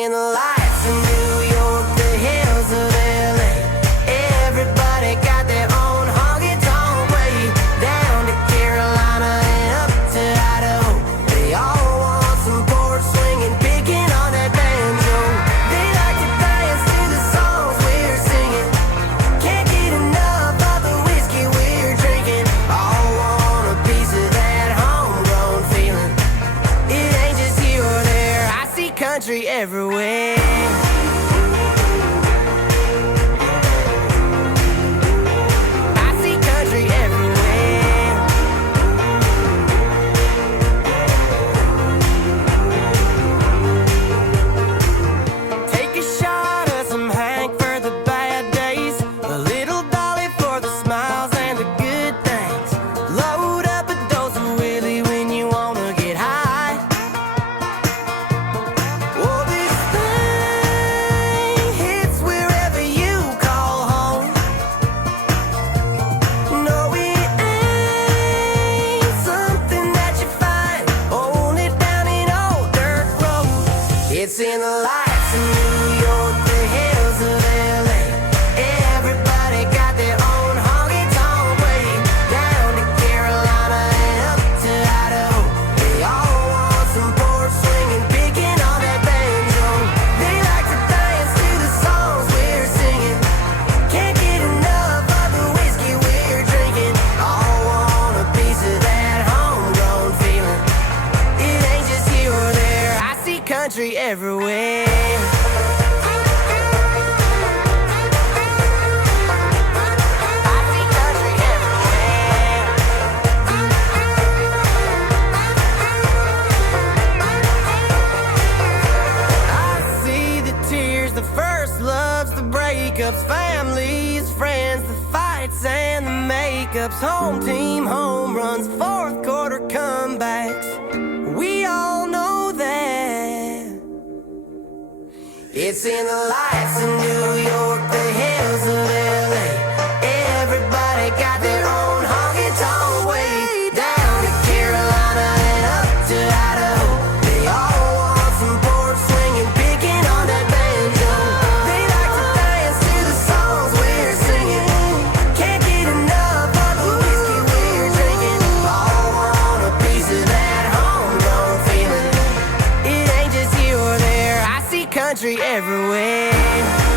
seeing the lights in New York, the hills of LA. Everybody got their own honky-tonk way. Down to Carolina and up to Idaho. They all want some porch swinging, picking on that banjo. They like to dance to the songs we're singing. Can't get enough of the whiskey we're drinking. All want a piece of that homegrown feeling. It ain't just here or there, I see country everywhere. It's in the lights in New York, the hills of LA. Everybody got their own honky-tonk way. Down to Carolina and up to Idaho. They all want some porch swinging, picking on that banjo. They like to dance to the songs we're singing. Can't get enough of the whiskey we're drinking. All want a piece of that homegrown feeling. It ain't just here or there, I see country everywhere. The first loves, the breakups, families, friends, the fights and the makeups, home team, home runs, fourth quarter comebacks. We all know that. It's in the lights in New York, the hills of LA. Everybody got their own honky-tonk way. Down to Carolina and up to Idaho. They all want some porch swinging, picking on that banjo. They like to dance to the songs we're singing. Can't get enough of the whiskey we're drinking. All want a piece of that homegrown feeling. It ain't just here or there, I see country everywhere.